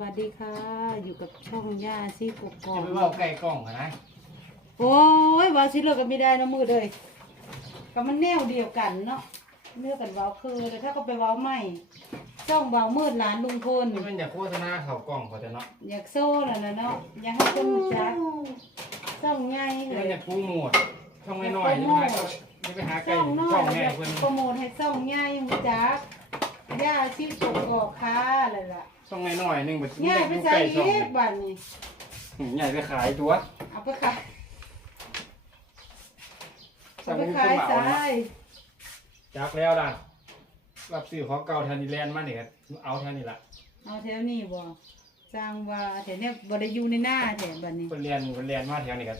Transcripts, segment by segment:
สวัสดีค่ะ อยู่กับช่องย่าซีกกอจะงไปเว่าใกล้กล้องกันนะโอ้ยว่าซิเลิกกันไม่ได้นะมือเลยก็มันแนวเดียวกันเนาะเลือกกันเว้าคือแต่ถ้าก็ไปเว้าไม่ช่องเว้ามืดหลานลุงพลนี่มันอยากโฆษณาเขากล้องเขาจะเนาะอยากโซ่น่ะนะเนาะอยากให้คนรู้จักช่องใหญ่นี่เลมันยอยากปูหมดช่องน้อยๆนี่ไปหานี่ไปหาใกล้ช่องน้อช่องยแม่อยากเพิ่นโปรโมทให้ช่องใหญ่รู้จักย่าซีกกอกค่ะอะไรล่ะ ช่องน้อยๆนึงแบบง่ายไปอยู่ใส่ใกล้ช่องเฮ็ดบ้านนี้ใหญ่ไปขายตัวเอาไปขายสั่เอางไปเป็นขายเหมาใส่จักแล้วล่ะรับซื้อของเก่าทันดีแลนด์มาเนี่ยเอาเท่านี้ละเอาแถวนี้บ่สร้างว่าแถวเนี้ยบ่ได้อยู่ในหน้าแถวบัดนี้คนเรียนคนเรียนมาแถวนี้ก็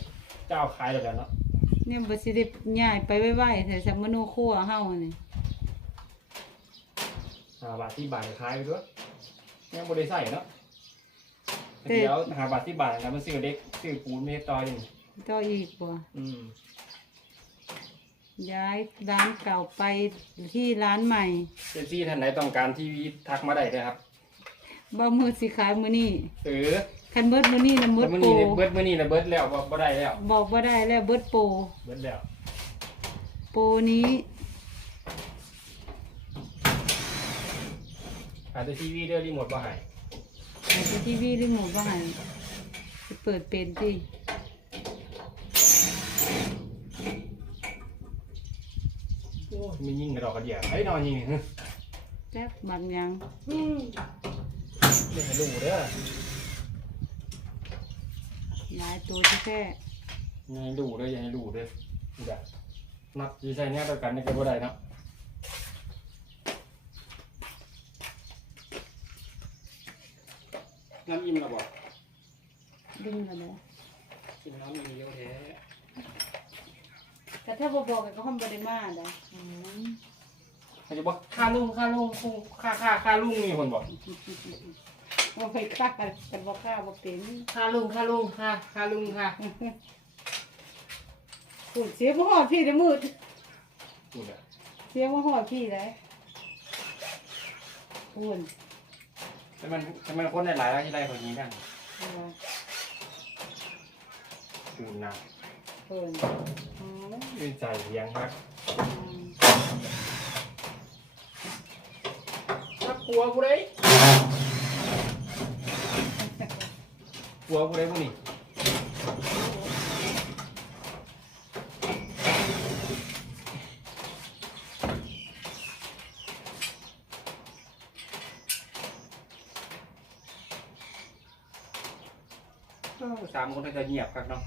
เจ้าขายแล้วเนาะเนี่ยบ่สิได้ย้ายไปไว้ๆแถวสัมมโนครัวเฮานี่หาบาทที่บาทขายไปด้ว ยยังบ่ได้ใส่เนาะเดี๋ยวหาบาทที่บาทนะมันซื้อเด็กซื้อปูนไม่ต่อยนี่ต่ออีกบ่อืมย้ายร้านเก่าไปที่ร้านใหม่เจนซี่ท่านไหนต้องการทีวีทักมาได้เลยครับบ่มือสิขายมื้อนี้เออคันเบิดมื้อนี้น่ะหมเบิดดมื้อโปรนี้เนี่ยเบิดมื้อนี้นะเบิดแล้วบ่บ่ได้แล้ว บอกบ่ได้แล้วเบิดโปรเบิดแล้วโปรนี้าจจะทีวีเด้อรีโมทบ่ให้เอาไปทีวีรีโมทบ่ให้สิเปิดเป็นติโอ้ยมียิงกระดอกกระเดียไอ้นอนยิงนี่ฮึจักบัดหยังเล่นให้ดูเด้อหลายตัวแท้อย่าให้ดูเด้ออย่าให้ดูเด้อนี่จ้ะนับสิใส่แนวเดียวกันนี่ก็บ่ได้เนาะ น้ำอิ่มแล้วบ่ๆดึงกันเลยกินน้ำอิ่มเดียวแท้แต่ถ้าบ่บอกกันก็คงบ่ได้มาได้อืมเขาจะบอกค่าลุงค่าลุงคุค่าค่าค่าลุงมีคนบอกบ่ไปฆ่ากันบ่ฆ่าบ่เป็นค่าลุงค่าลุงค่าค่าลุงค่ะพูดเสียบ่ฮอดพี่เด้อมืดพูดอะเสียบ่ฮอดพี่เลยพูด แต่มันแต่มันคนหลายๆแล้วที่ได้คนนี้กันเอาว่าพูดนะพูดอ๋อยืนใจเลี้ยงครับอืมถ้ากลัวกูได้กลัวกูได้พวกนี้ เออสามคนก็จะเงียบครับเนาะ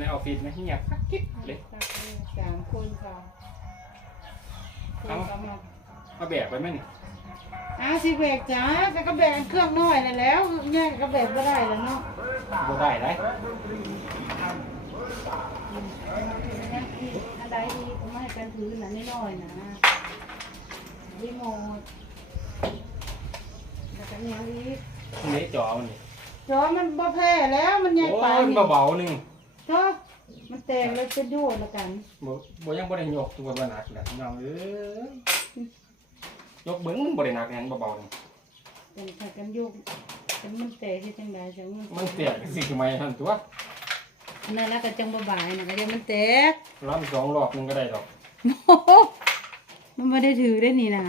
ในออฟฟิศนะเงียบคักกิ๊บเลย สามคนค่ะคนเอา กำลังมาแบกไปไหมนี่อ้าวสิแบกจ้าแต่ก็แบกเครื่องน้อยนั่นแล้วแย่ก็แบกบ่ได้แล้วเนาะบ่ได้ไรอะไรอีกไม่ให้กันถือหน่ะน้อยๆนะรีโมทแล้วก็ยังอีกนี่จอมันนี่ จอมันบ่แพ้แล้วมันใหญ่โอ้ไปยมันนี่เบาๆหนึงจอมันแตกแล้วจะโยนแล้วกันบ่บ่ยังบ่ได้ยกตัวบ่หนักแหละพี่น้องเอ้ยยกเบิ้งมันบ่ได้หนักแฮงเบาๆนี่กันถ้ากันโยกแต่มันแตกที่จังไดจังมันมันเตียกสิทำไมท่านตัวอันนั่นแล้วก็จังบ่บายน่ะก็ยังมันแตกล้ำสองรอบหนึงก็ได้ดอกโอ้โหมันไม่ได้ถือได้นี่นะ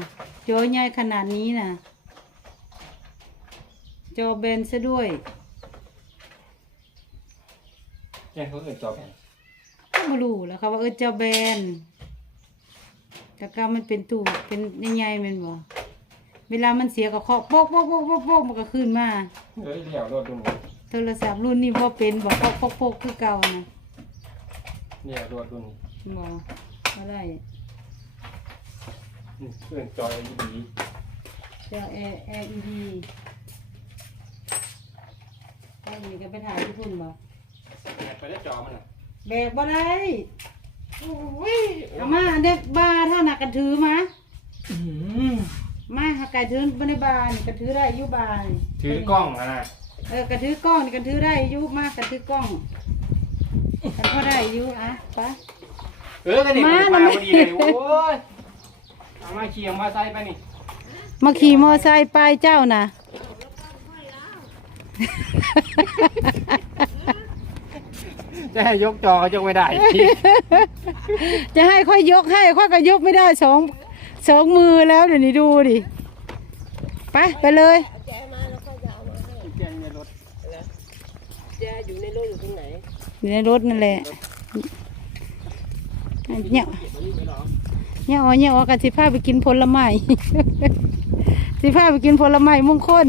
จอใหญ่ขนาดนี้นะ จอเบนซะด้วยแค่เขาเอิ้นจอแผ่นก็ไม่รู้แล้วเขาว่าเออจอเบนแต่ก็มันเป็นตู้เป็นใหญ่ๆแมันบ่เวลามันเสียก็เคาะโป๊กโป๊กโป๊กโป๊กโป๊กมันก็ขึ้นมา เอ้ยแล้วรถดูหนูโทรศัพท์รุ่นนี้บ่เป็นบ่เคาะโป๊กโป๊กคือเก่านะเนี่ยรถดูนี่บ่อะไรนี่เอิ้นจอ LED จอ LED ไอ้ นี่ก็ไปถ่ายที่พุ่นบ่แบกไปได้จอมันน่ะแบกบ่ได้โอ้ยเอามาเด็กบาถ้าหนักกันถือมาอื้อหือมาหาไก่ถือบ่ในบานี่ก็ถือได้อยู่บานี่ถือกล้องอะนะเออก็ถือกล้องนี่ก็ถือได้อยู่มากก็ถือกล้องกันพอได้อยู่อะไปเออก็นี่มามาแล้วพอดีเลยโอ้ยเอามาขี่เอามาใส่ไปนี่มาขี่มอไซค์ไปเจ้าน่ะเจะให้ยกจอก็ยกไม่ได้ จะให้ค่อยยกให้ค่อยก็ยกไม่ได้สองสองมือแล้วเดี๋ยวนี้ดูดิไปไปเลยแจมาแล้วก็จะเอามาให้แกงในรถแจอยู่ในรถอยู่ตรงไหนอยู่ในรถนั่นแหละเนี่ยเนี่ยอ๋อเนี่ยอ๋อกันสิพาไปกินผลไม้สิพาไปกินผลไม้มงคล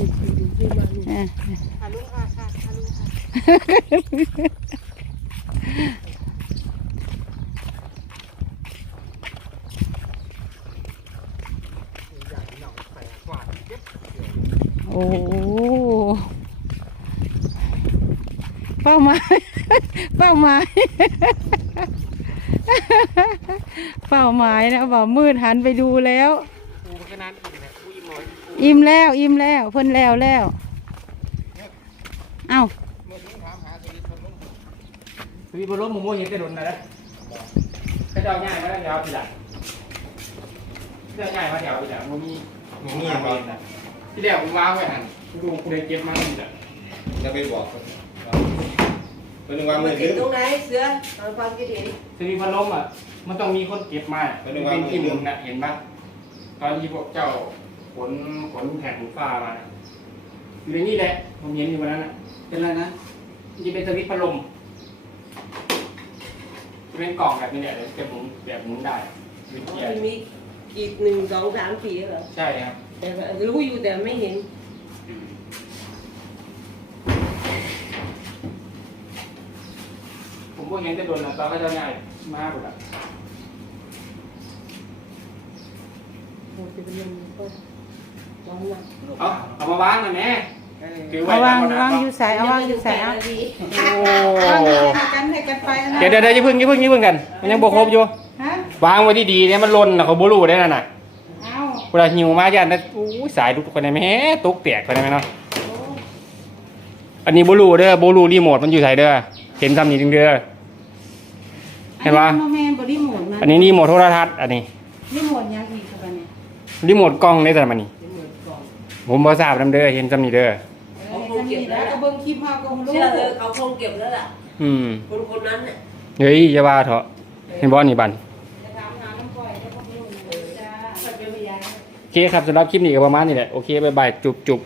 อะค่ะลุงค่ะค่ะค่ะลุงค่ะโอ้โหเป้าหมายเป้าหมายเป้าหมายนะบ่ามืดหันไปดูแล้ว อิ่มหน่อยอิ่มแล้วอิ่มแล้วเพิ่นแล้วแล้วเอ้าเมื่อกี้ถามหาสวิตช์พัดลมสวิตช์พัดลมผมโมเห็นแต่โดนนะนะเขาจะเอาง่ายมาแล้วเดี๋ยวเอาทีหลังเรื่องง่ายมาเดี๋ยวเอาทีหลังมันมีมึงมีอย่างเวบ่นนะที่แรกผมวางไว้หันดูกูเลยเก็บมาทีหลังจะไปบอกเป็นหนึ่งวันมามือติถืดอตรงไหนเสือตามความคิดเห็นสวิตช์พัดลมอะมันต้องมีคนเก็บมาเป็นหเป็นึ่นงวันมือที่หถืมุอนน่ะเห็นปะตอนที่พวกเจ้าข นขนแผ่นฟ้ามาน่ะอยู่ในนี่แหละผมเห็นอยู่วันนั้นอะ เป็นไรนะมันจะเป็นสวิตช์พัดลมจะเป็นกล่องแบบนี้แหละแต่หมุนแบบหมุนได้สวิตช์เกียร์มันมีอีกหนึ่งสองสามสี่เหรอใช่ครับแต่รู้อยู่แต่ไม่เห็นผมก็เห็นแต่โดนนะตอนเขาจะง่ายมากเลยโอ้จะ เป็นยังไงก็ร้อนหนักเอาเอามาวางหน่อยแม่ถือไว้เอาวางก่อนนะวางอยู่ใส่เอาวางอยู่ใส่เอาโอ้วางอยู่ใส่กันให้กันไปอันนั้นเดี๋ยวเดี๋ยวเดี๋ยวอย่าเพึ่งอย่าเพึ่งอย่าเพึ่งกัน มันยังบกครบอยู่ฮะวางไว้ดีๆเนี่ยมันหล่นนะเขาบูรูได้นั่นน่ะเอาเวลาหิวมาย่านนะอู้ยสายลุกคนได้ไหมตุกแตกคนได้ไหมเนาะอันนี้บูรูเด้อบูรูรีโมทมันอยู่ไสเด้อเห็นซ้ำนี่จริงเด้อเห็นปะอันนี้มันแมนบอดี้โหมดนะอันนี้รีโมทโทรทัศน์อันนี้รีโหมดยังอีกครับอันนี้รีโมทกล้องได้แต่มันนี่ ผมบ่ทราบนำเด้อเห็นซ้ำนี่เด้อเออจะมีแล้วก็เบิ่งคลิปมาก็รู้เชื่อเธอเขาคงเก็บแล้วล่ะ อืมคนคนนั้นน่ะเฮ้ยอย่าว่าเถอะเห็นบ่นี่บันจะถามหาน้ำปล่อยแล้วก็รู้เลยจ้าถ้าเป็นพยานโอเคครับสำหรับคลิปนี้ก็ประมาณนี้แหละโอเคบ๊ายบายจุบจุบ